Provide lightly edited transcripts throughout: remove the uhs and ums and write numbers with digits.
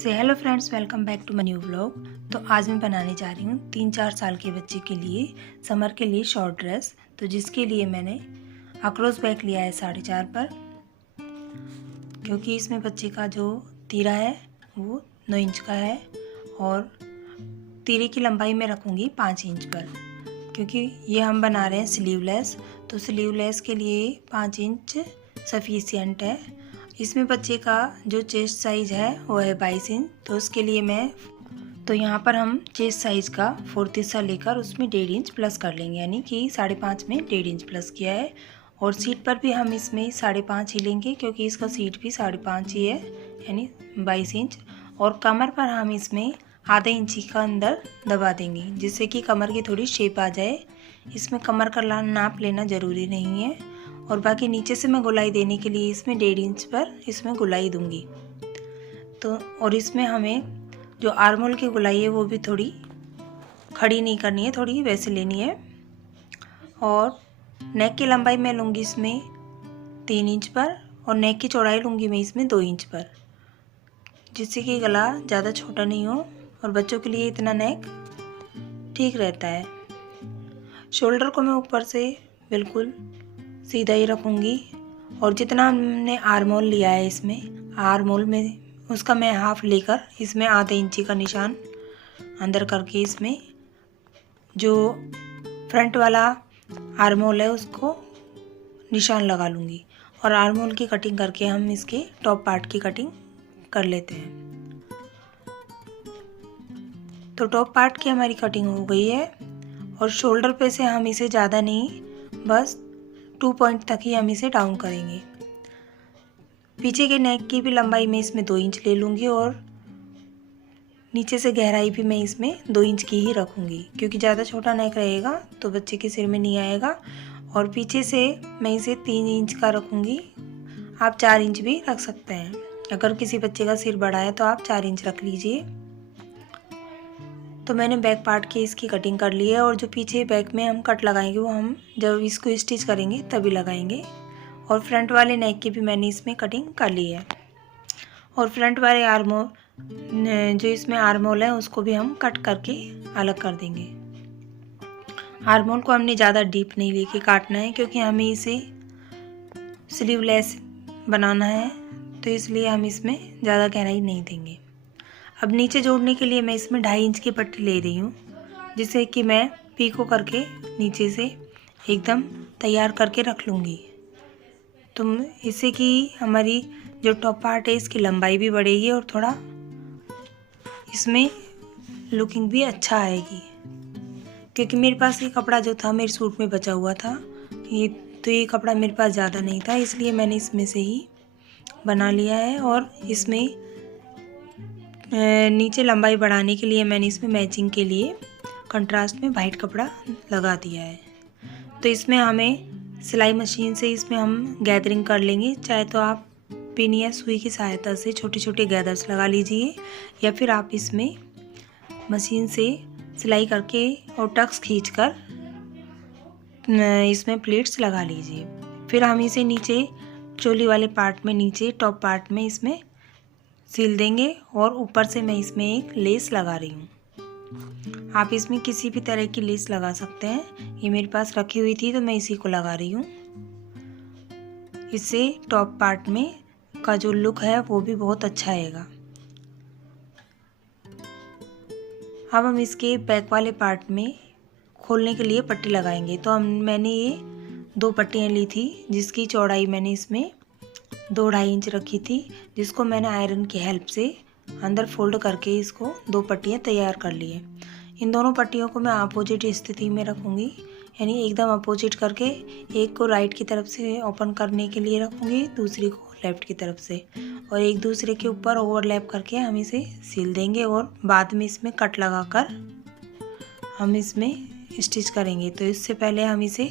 Hello friends, welcome back to my new vlog. तो आज मैं बनाने जा रही हूँ 3-4 साल के बच्चे के लिए समर के लिए शॉर्ट ड्रेस। तो जिसके लिए मैंने अक्रॉस बैक लिया है 4.5 पर, क्योंकि इसमें बच्चे का जो तीरा है वो 9 इंच का है और तीरे की लंबाई मैं रखूँगी 5 इंच पर, क्योंकि ये हम बना रहे हैं स्लीवलेस। तो स्लीवलेस के लिए 5 इंच सफिशिएंट है। इसमें बच्चे का जो चेस्ट साइज़ है वो है 22 इंच। तो उसके लिए यहाँ पर हम चेस्ट साइज़ का 4th हिस्सा लेकर उसमें 1.5 इंच प्लस कर लेंगे, यानी कि 5.5 में 1.5 इंच प्लस किया है। और सीट पर भी हम इसमें 5.5 ही लेंगे, क्योंकि इसका सीट भी 5.5 ही है, यानी 22 इंच। और कमर पर हम इसमें आधे इंची का अंदर दबा देंगे, जिससे कि कमर की थोड़ी शेप आ जाए। इसमें कमर का नाप लेना ज़रूरी नहीं है। और बाकी नीचे से मैं गोलाई देने के लिए इसमें 1.5 इंच पर इसमें गोलाई दूंगी। तो और इसमें हमें जो आर्महोल की गोलाई है वो भी थोड़ी खड़ी नहीं करनी है, थोड़ी वैसे लेनी है। और नेक की लंबाई मैं लूँगी इसमें 3 इंच पर, और नेक की चौड़ाई लूँगी मैं इसमें 2 इंच पर, जिससे कि गला ज़्यादा छोटा नहीं हो और बच्चों के लिए इतना नेक ठीक रहता है। शोल्डर को मैं ऊपर से बिल्कुल सीधा ही रखूँगी। और जितना हमने आर्महोल लिया है इसमें आर्महोल में उसका मैं हाफ लेकर इसमें आधे इंची का निशान अंदर करके इसमें जो फ्रंट वाला आर्महोल है उसको निशान लगा लूँगी। और आर्महोल की कटिंग करके हम इसके टॉप पार्ट की कटिंग कर लेते हैं। तो टॉप पार्ट की हमारी कटिंग हो गई है। और शोल्डर पे से हम इसे ज़्यादा नहीं, बस 2 पॉइंट तक ही हम इसे डाउन करेंगे। पीछे के नेक की भी लंबाई मैं इसमें 2 इंच ले लूँगी, और नीचे से गहराई भी मैं इसमें 2 इंच की ही रखूँगी, क्योंकि ज़्यादा छोटा नेक रहेगा तो बच्चे के सिर में नहीं आएगा। और पीछे से मैं इसे 3 इंच का रखूँगी। आप 4 इंच भी रख सकते हैं। अगर किसी बच्चे का सिर बड़ा है तो आप 4 इंच रख लीजिए। तो मैंने बैक पार्ट की इसकी कटिंग कर ली है। और जो पीछे बैक में हम कट लगाएंगे वो हम जब इसको स्टिच करेंगे तभी लगाएंगे। और फ्रंट वाले नेक की भी मैंने इसमें कटिंग कर ली है। और फ्रंट वाले आर्महोल जो इसमें आर्महोल है उसको भी हम कट करके अलग कर देंगे। आर्महोल को हमने ज़्यादा डीप नहीं लेके काटना है, क्योंकि हमें इसे स्लीवलेस बनाना है, तो इसलिए हम इसमें ज़्यादा गहराई नहीं देंगे। अब नीचे जोड़ने के लिए मैं इसमें 2.5 इंच की पट्टी ले रही हूँ, जिसे कि मैं पीको करके नीचे से एकदम तैयार करके रख लूँगी। तो इससे कि हमारी जो टॉप पार्ट है इसकी लंबाई भी बढ़ेगी और थोड़ा इसमें लुकिंग भी अच्छा आएगी। क्योंकि मेरे पास ये कपड़ा जो था मेरे सूट में बचा हुआ था, ये कपड़ा मेरे पास ज़्यादा नहीं था, इसलिए मैंने इसमें से ही बना लिया है। और इसमें नीचे लंबाई बढ़ाने के लिए मैंने इसमें मैचिंग के लिए कंट्रास्ट में वाइट कपड़ा लगा दिया है। तो इसमें हमें सिलाई मशीन से इसमें हम गैदरिंग कर लेंगे। चाहे तो आप पिन या सुई की सहायता से छोटे छोटे गैदर्स लगा लीजिए, या फिर आप इसमें मशीन से सिलाई करके और टक्स खींचकर इसमें प्लेट्स लगा लीजिए। फिर हम इसे नीचे चोली वाले पार्ट में, नीचे टॉप पार्ट में इसमें सिल देंगे। और ऊपर से मैं इसमें एक लेस लगा रही हूँ। आप इसमें किसी भी तरह की लेस लगा सकते हैं। ये मेरे पास रखी हुई थी तो मैं इसी को लगा रही हूँ। इससे टॉप पार्ट में का जो लुक है वो भी बहुत अच्छा आएगा। अब हम इसके बैक वाले पार्ट में खोलने के लिए पट्टी लगाएंगे। तो मैंने ये 2 पट्टियाँ ली थी, जिसकी चौड़ाई मैंने इसमें 2-2.5 इंच रखी थी, जिसको मैंने आयरन की हेल्प से अंदर फोल्ड करके इसको 2 पट्टियाँ तैयार कर ली है। इन दोनों पट्टियों को मैं अपोजिट स्थिति में रखूँगी, यानी एकदम अपोजिट करके एक को राइट की तरफ से ओपन करने के लिए रखूँगी, दूसरी को लेफ़्ट की तरफ से, और एक दूसरे के ऊपर ओवरलैप करके हम इसे सिल देंगे। और बाद में इसमें कट लगाकर हम इसमें स्टिच करेंगे। तो इससे पहले हम इसे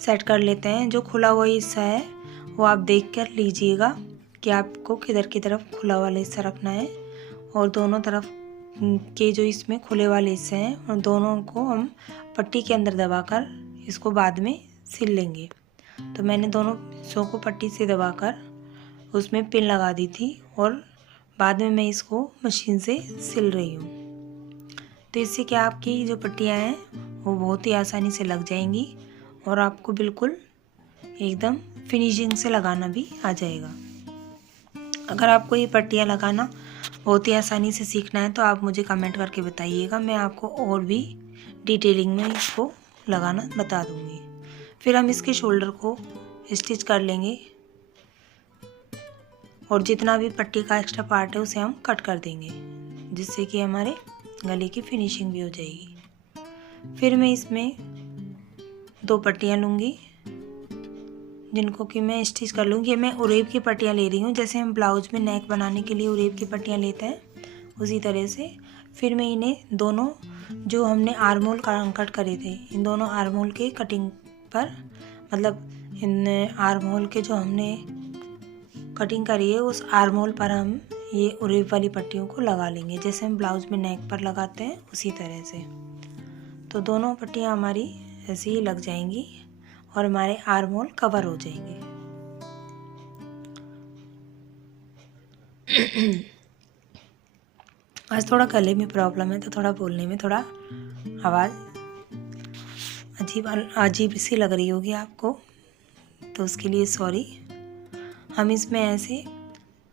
सेट कर लेते हैं। जो खुला हुआ हिस्सा है वो आप देख कर लीजिएगा कि आपको किधर की तरफ खुला वाला हिस्सा रखना है, और दोनों तरफ के जो इसमें खुले वाले हिस्से हैं और दोनों को हम पट्टी के अंदर दबाकर इसको बाद में सिल लेंगे। तो मैंने दोनों हिस्सों को पट्टी से दबाकर उसमें पिन लगा दी थी और बाद में मैं इसको मशीन से सिल रही हूँ। तो इससे क्या आपकी जो पट्टियाँ हैं वो बहुत ही आसानी से लग जाएंगी और आपको बिल्कुल एकदम फिनिशिंग से लगाना भी आ जाएगा। अगर आपको ये पट्टियाँ लगाना बहुत ही आसानी से सीखना है तो आप मुझे कमेंट करके बताइएगा, मैं आपको और भी डिटेलिंग में इसको लगाना बता दूँगी। फिर हम इसके शोल्डर को स्टिच कर लेंगे और जितना भी पट्टी का एक्स्ट्रा पार्ट है उसे हम कट कर देंगे, जिससे कि हमारे गले की फिनिशिंग भी हो जाएगी। फिर मैं इसमें 2 पट्टियाँ लूँगी जिनको कि मैं स्टिच कर लूँगी। ये मैं उरेब की पट्टियाँ ले रही हूँ, जैसे हम ब्लाउज में नेक बनाने के लिए उरेब की पट्टियाँ लेते हैं उसी तरह से। फिर मैं इन्हें दोनों जो हमने आर्म होल कट करे थे, इन दोनों आर्म होल के कटिंग पर, मतलब इन आर्म होल के जो हमने कटिंग करी है उस आर्म होल पर हम ये उरेब वाली पट्टियों को लगा लेंगे, जैसे हम ब्लाउज में नेक पर लगाते हैं उसी तरह से। तो दोनों पट्टियाँ हमारी ऐसे ही लग जाएंगी और हमारे आर्म होल कवर हो जाएंगे। आज थोड़ा गले में प्रॉब्लम है तो थोड़ा बोलने में थोड़ा आवाज़ अजीब सी लग रही होगी आपको, तो उसके लिए सॉरी। हम इसमें ऐसे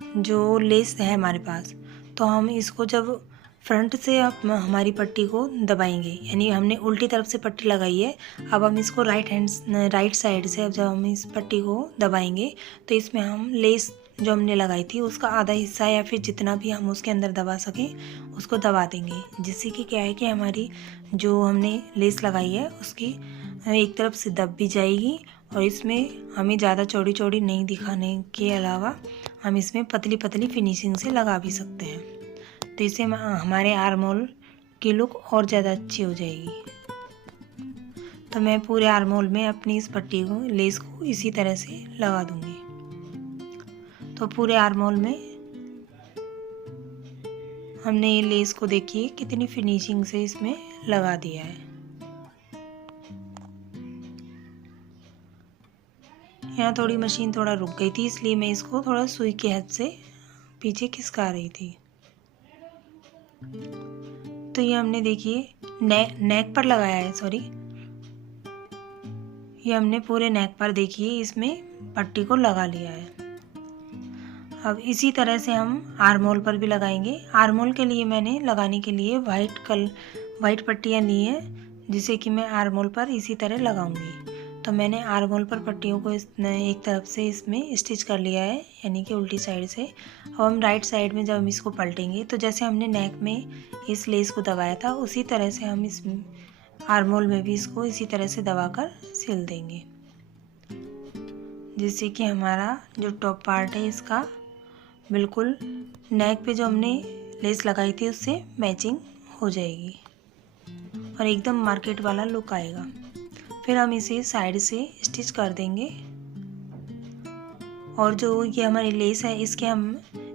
जो लेस है हमारे पास, तो हम इसको जब फ्रंट से हमारी पट्टी को दबाएंगे, यानी हमने उल्टी तरफ से पट्टी लगाई है, अब हम इसको राइट साइड से अब जब हम इस पट्टी को दबाएंगे तो इसमें हम लेस जो हमने लगाई थी उसका आधा हिस्सा या फिर जितना भी हम उसके अंदर दबा सकें उसको दबा देंगे, जिससे कि क्या है कि हमारी जो हमने लेस लगाई है उसकी एक तरफ से दब भी जाएगी और इसमें हमें ज़्यादा चौड़ी चौड़ी नहीं दिखाने के अलावा हम इसमें पतली पतली फिनिशिंग से लगा भी सकते हैं। तो इससे हमारे आर्म होल की लुक और ज़्यादा अच्छी हो जाएगी। तो मैं पूरे आर्म होल में अपनी इस पट्टी को, लेस को इसी तरह से लगा दूंगी। तो पूरे आर्म होल में हमने ये लेस को देखिए कितनी फिनिशिंग से इसमें लगा दिया है। यहाँ थोड़ी मशीन थोड़ा रुक गई थी, इसलिए मैं इसको थोड़ा सुई के हाथ से पीछे खिसका रही थी। तो ये हमने देखिए नेक पर लगाया है, सॉरी, ये हमने पूरे नेक पर देखिए इसमें पट्टी को लगा लिया है। अब इसी तरह से हम आर्म होल पर भी लगाएंगे। आर्म होल के लिए मैंने लगाने के लिए वाइट पट्टियाँ ली हैं, जिसे कि मैं आर्म होल पर इसी तरह लगाऊंगी। तो मैंने आर्म होल पर पट्टियों को एक तरफ से इसमें स्टिच कर लिया है, यानी कि उल्टी साइड से। अब हम राइट साइड में जब हम इसको पलटेंगे तो जैसे हमने नेक में इस लेस को दबाया था उसी तरह से हम इस आर्म होल में भी इसको इसी तरह से दबाकर सिल देंगे, जिससे कि हमारा जो टॉप पार्ट है इसका बिल्कुल नेक पे जो हमने लेस लगाई थी उससे मैचिंग हो जाएगी और एकदम मार्केट वाला लुक आएगा। फिर हम इसे साइड से स्टिच कर देंगे और जो ये हमारी लेस है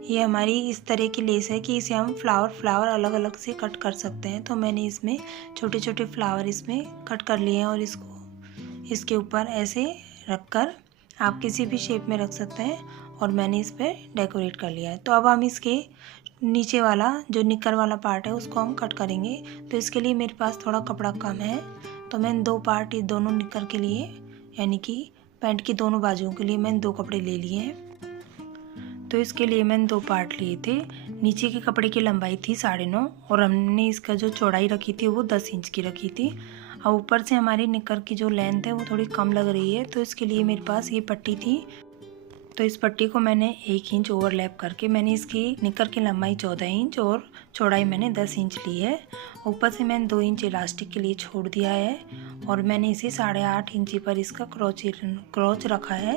ये हमारी इस तरह की लेस है कि इसे हम फ्लावर अलग अलग से कट कर सकते हैं। तो मैंने इसमें छोटे छोटे फ्लावर इसमें कट कर लिए हैं और इसको इसके ऊपर ऐसे रखकर आप किसी भी शेप में रख सकते हैं और मैंने इस पर डेकोरेट कर लिया है। तो अब हम इसके नीचे वाला जो निकर वाला पार्ट है उसको हम कट करेंगे। तो इसके लिए मेरे पास थोड़ा कपड़ा कम है, तो मैंने 2 पार्ट इस दोनों निकर के लिए, यानी कि पैंट की दोनों बाजुओं के लिए मैंने 2 कपड़े ले लिए हैं। तो इसके लिए मैंने 2 पार्ट लिए थे। नीचे के कपड़े की लंबाई थी 9.5 और हमने इसका जो चौड़ाई रखी थी वो 10 इंच की रखी थी। और ऊपर से हमारी निकर की जो लेंथ है वो थोड़ी कम लग रही है, तो इसके लिए मेरे पास ये पट्टी थी। तो इस पट्टी को मैंने 1 इंच ओवरलैप करके मैंने इसकी निकर की लंबाई 14 इंच और चौड़ाई मैंने 10 इंच ली है। ऊपर से मैंने 2 इंच इलास्टिक के लिए छोड़ दिया है और मैंने इसे 8.5 इंची पर इसका क्रोच रखा है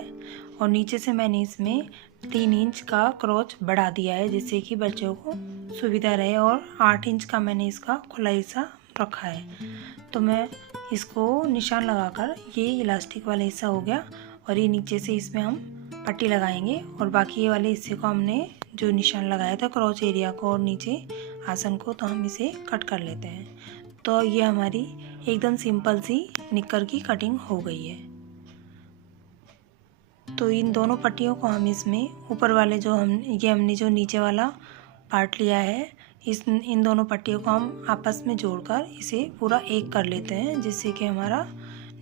और नीचे से मैंने इसमें 3 इंच का क्रोच बढ़ा दिया है, जिससे कि बच्चों को सुविधा रहे, और 8 इंच का मैंने इसका खुला हिस्सा रखा है। तो मैं इसको निशान लगाकर, ये इलास्टिक वाला हिस्सा हो गया और ये नीचे से इसमें हम पट्टी लगाएंगे और बाकी ये वाले हिस्से को हमने जो निशान लगाया था क्रॉच एरिया को और नीचे आसन को, तो हम इसे कट कर लेते हैं। तो ये हमारी एकदम सिंपल सी निक्कर की कटिंग हो गई है। तो इन दोनों पट्टियों को हम इसमें ऊपर वाले जो हमने जो नीचे वाला पार्ट लिया है, इन दोनों पट्टियों को हम आपस में जोड़कर इसे पूरा एक कर लेते हैं, जिससे कि हमारा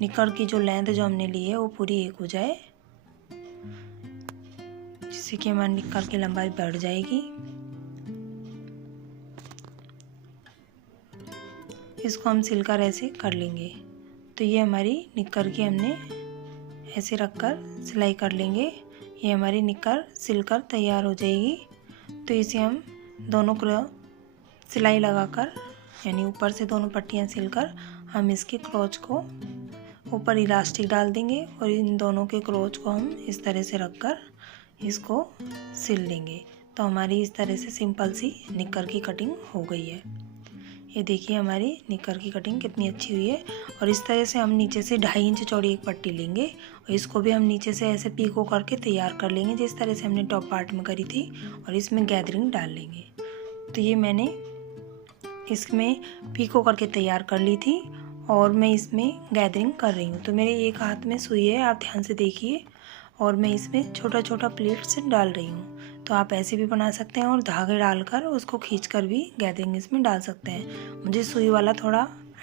निक्कर की जो लेंथ जो हमने ली है वो पूरी एक हो जाए, जिससे कि हमारी निक्कर की लंबाई बढ़ जाएगी। इसको हम सिलकर ऐसे कर लेंगे। तो ये हमारी निक्कर की हमने ऐसे रखकर सिलाई कर लेंगे। ये हमारी निक्कर सिलकर तैयार हो जाएगी। तो इसे हम दोनों को सिलाई लगाकर, यानी ऊपर से दोनों पट्टियाँ सिलकर हम इसके क्रोच को ऊपर इलास्टिक डाल देंगे और इन दोनों के क्रोच को हम इस तरह से रखकर इसको सिल लेंगे। तो हमारी इस तरह से सिंपल सी निक्कर की कटिंग हो गई है। ये देखिए हमारी निक्कर की कटिंग कितनी अच्छी हुई है। और इस तरह से हम नीचे से 2.5 इंच चौड़ी एक पट्टी लेंगे और इसको भी हम नीचे से ऐसे पीको करके तैयार कर लेंगे, जिस तरह से हमने टॉप पार्ट में करी थी, और इसमें गैदरिंग डाल लेंगे। तो ये मैंने इसमें पीको करके तैयार कर ली थी और मैं इसमें गैदरिंग कर रही हूँ। तो मेरे एक हाथ में सुई है, आप ध्यान से देखिए, और मैं इसमें छोटा छोटा प्लेट्स डाल रही हूँ। तो आप ऐसे भी बना सकते हैं और धागे डालकर उसको खींचकर भी गैदरिंग इसमें डाल सकते हैं। मुझे सुई वाला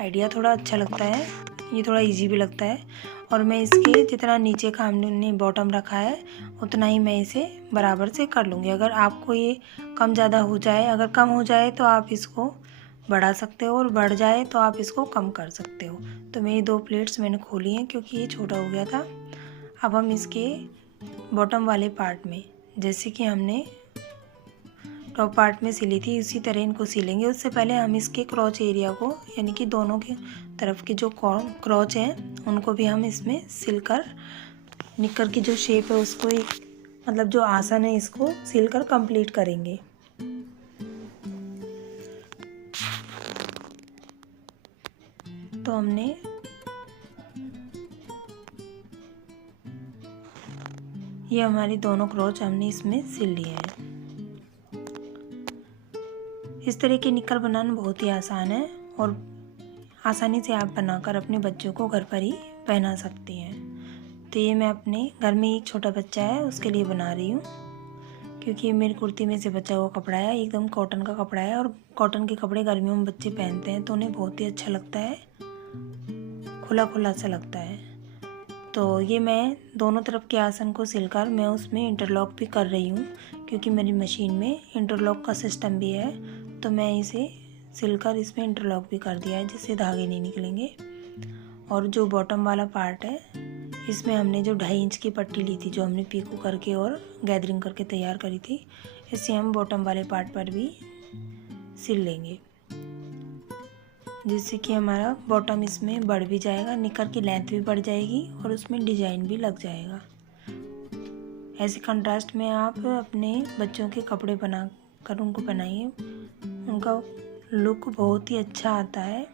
आइडिया थोड़ा अच्छा लगता है, ये थोड़ा इजी भी लगता है। और मैं इसके जितना नीचे का हमने बॉटम रखा है उतना ही मैं इसे बराबर से कर लूँगी। अगर आपको ये कम ज़्यादा हो जाए, अगर कम हो जाए तो आप इसको बढ़ा सकते हो और बढ़ जाए तो आप इसको कम कर सकते हो। तो मेरी 2 प्लेट्स मैंने खोली हैं क्योंकि ये छोटा हो गया था। अब हम इसके बॉटम वाले पार्ट में, जैसे कि हमने टॉप पार्ट में सिली थी, इसी तरह इनको सिलेंगे। उससे पहले हम इसके क्रॉच एरिया को, यानी कि दोनों की तरफ के जो क्रॉच हैं उनको भी हम इसमें सिलकर निक्कर की जो शेप है उसको मतलब जो आसन है इसको सिलकर कंप्लीट करेंगे। तो हमने ये हमारी दोनों क्रॉच हमने इसमें सिल लिए हैं। इस तरह की निक्कर बनाना बहुत ही आसान है और आसानी से आप बनाकर अपने बच्चों को घर पर ही पहना सकती हैं। तो ये मैं अपने घर में एक छोटा बच्चा है उसके लिए बना रही हूँ, क्योंकि ये मेरी कुर्ती में से बचा हुआ कपड़ा है, एकदम कॉटन का कपड़ा है। और कॉटन के कपड़े गर्मियों में बच्चे पहनते हैं तो उन्हें बहुत ही अच्छा लगता है, खुला खुला सा लगता है। तो ये मैं दोनों तरफ के आसन को सिलकर मैं उसमें इंटरलॉक भी कर रही हूँ, क्योंकि मेरी मशीन में इंटरलॉक का सिस्टम भी है। तो मैं इसे सिलकर इसमें इंटरलॉक भी कर दिया है, जिससे धागे नहीं निकलेंगे। और जो बॉटम वाला पार्ट है इसमें हमने जो 2.5 इंच की पट्टी ली थी, जो हमने पीको करके और गैदरिंग करके तैयार करी थी, इसे हम बॉटम वाले पार्ट पर भी सिल लेंगे, जिससे कि हमारा बॉटम इसमें बढ़ भी जाएगा, निक्कर की लेंथ भी बढ़ जाएगी और उसमें डिजाइन भी लग जाएगा। ऐसे कंट्रास्ट में आप अपने बच्चों के कपड़े बनाकर उनको पहनाइए, उनका लुक बहुत ही अच्छा आता है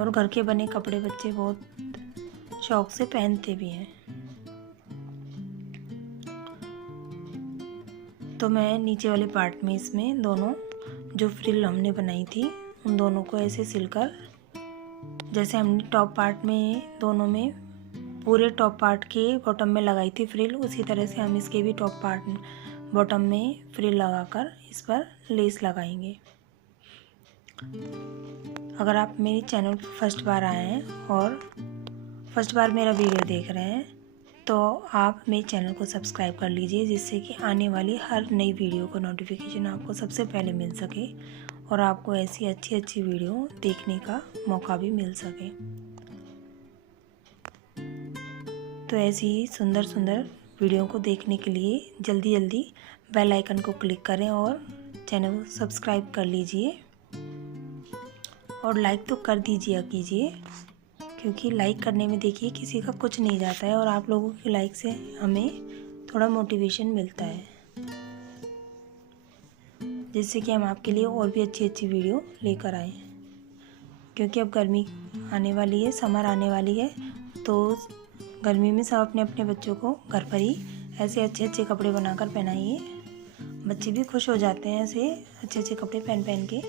और घर के बने कपड़े बच्चे बहुत शौक से पहनते भी हैं। तो मैं नीचे वाले पार्ट में इसमें दोनों जो फ्रिल हमने बनाई थी उन दोनों को ऐसे सिलकर, जैसे हमने टॉप पार्ट में दोनों में पूरे टॉप पार्ट के बॉटम में लगाई थी फ्रिल, उसी तरह से हम इसके भी टॉप पार्ट बॉटम में फ्रिल लगाकर इस पर लेस लगाएंगे। अगर आप मेरे चैनल पर फर्स्ट बार आए हैं और फर्स्ट बार मेरा वीडियो देख रहे हैं तो आप मेरे चैनल को सब्सक्राइब कर लीजिए, जिससे कि आने वाली हर नई वीडियो का नोटिफिकेशन आपको सबसे पहले मिल सके और आपको ऐसी अच्छी अच्छी वीडियो देखने का मौका भी मिल सके। तो ऐसी ही सुंदर सुंदर वीडियो को देखने के लिए जल्दी जल्दी बेल आइकन को क्लिक करें और चैनल को सब्सक्राइब कर लीजिए और लाइक तो कर कीजिए, क्योंकि लाइक करने में देखिए किसी का कुछ नहीं जाता है और आप लोगों की लाइक से हमें थोड़ा मोटिवेशन मिलता है, जिससे कि हम आपके लिए और भी अच्छी अच्छी वीडियो लेकर आएँ। क्योंकि अब गर्मी आने वाली है, समर आने वाली है, तो गर्मी में सब अपने अपने बच्चों को घर पर ही ऐसे अच्छे अच्छे कपड़े बनाकर पहनाइए। बच्चे भी खुश हो जाते हैं ऐसे अच्छे अच्छे कपड़े पहन पहन के।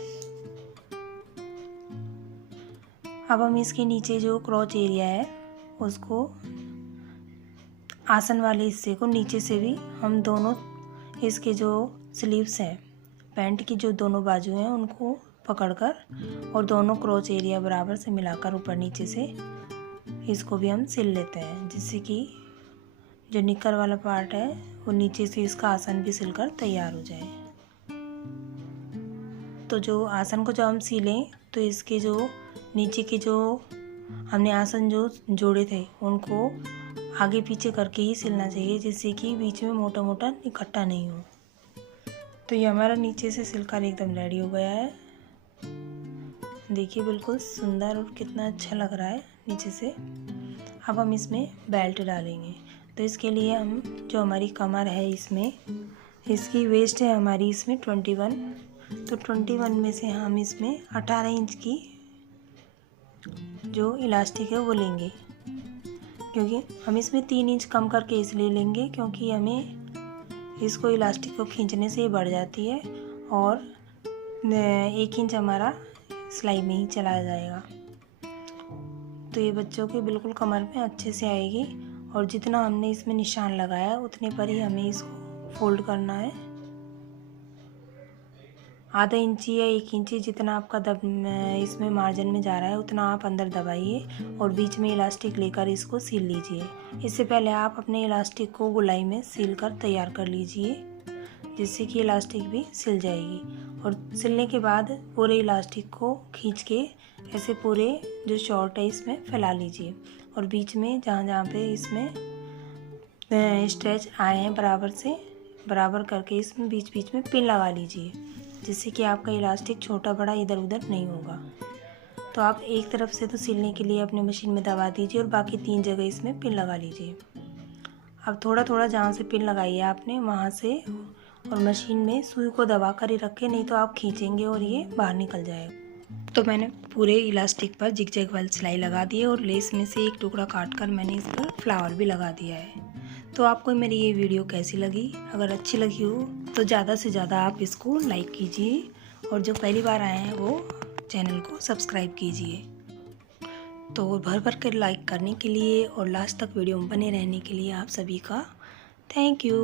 अब हम इसके नीचे जो क्रॉच एरिया है उसको, आसन वाले हिस्से को नीचे से भी हम दोनों इसके जो स्लीव्स हैं पैंट की जो दोनों बाजू हैं उनको पकड़कर और दोनों क्रॉच एरिया बराबर से मिलाकर ऊपर नीचे से इसको भी हम सिल लेते हैं, जिससे कि जो निकर वाला पार्ट है वो नीचे से इसका आसन भी सिलकर तैयार हो जाए। तो जो आसन को जब हम सिलें तो इसके जो नीचे के जो हमने आसन जो जोड़े थे उनको आगे पीछे करके ही सिलना चाहिए, जिससे कि बीच में मोटा मोटा इकट्ठा नहीं हो। तो ये हमारा नीचे से सिलकर एकदम रेडी हो गया है। देखिए बिल्कुल सुंदर और कितना अच्छा लग रहा है नीचे से। अब हम इसमें बेल्ट डालेंगे। तो इसके लिए हम जो हमारी कमर है इसमें इसकी वेस्ट है हमारी इसमें 21, तो 21 में से हम इसमें 18 इंच की जो इलास्टिक है वो लेंगे, क्योंकि हम इसमें 3 इंच कम करके इसलिए लेंगे क्योंकि हमें इसको इलास्टिक को खींचने से ही बढ़ जाती है और 1 इंच हमारा सिलाई में ही चला जाएगा। तो ये बच्चों के बिल्कुल कमर में अच्छे से आएगी और जितना हमने इसमें निशान लगाया है उतने पर ही हमें इसको फोल्ड करना है। आधा इंची या 1 इंची जितना आपका इसमें मार्जिन में जा रहा है उतना आप अंदर दबाइए और बीच में इलास्टिक लेकर इसको सिल लीजिए। इससे पहले आप अपने इलास्टिक को गोलाई में सिल कर तैयार कर लीजिए, जिससे कि इलास्टिक भी सिल जाएगी। और सिलने के बाद पूरे इलास्टिक को खींच के ऐसे पूरे जो शॉर्ट है इसमें फैला लीजिए और बीच में जहाँ जहाँ पे इसमें स्ट्रेच आए हैं बराबर करके इसमें बीच बीच में पिन लगा लीजिए, जिससे कि आपका इलास्टिक छोटा बड़ा इधर उधर नहीं होगा। तो आप एक तरफ से तो सिलने के लिए अपने मशीन में दबा दीजिए और बाकी 3 जगह इसमें पिन लगा लीजिए। अब थोड़ा थोड़ा जहाँ से पिन लगाई है आपने वहाँ से और मशीन में सुई को दबा कर ही रखें, नहीं तो आप खींचेंगे और ये बाहर निकल जाएगा। तो मैंने पूरे इलास्टिक पर जिग-जैग वाली सिलाई लगा दी है और लेस में से एक टुकड़ा काट कर मैंने इस पर फ्लावर भी लगा दिया है। तो आपको मेरी ये वीडियो कैसी लगी? अगर अच्छी लगी हो तो ज़्यादा से ज़्यादा आप इसको लाइक कीजिए और जो पहली बार आए हैं वो चैनल को सब्सक्राइब कीजिए। तो भर भर कर लाइक करने के लिए और लास्ट तक वीडियो में बने रहने के लिए आप सभी का थैंक यू।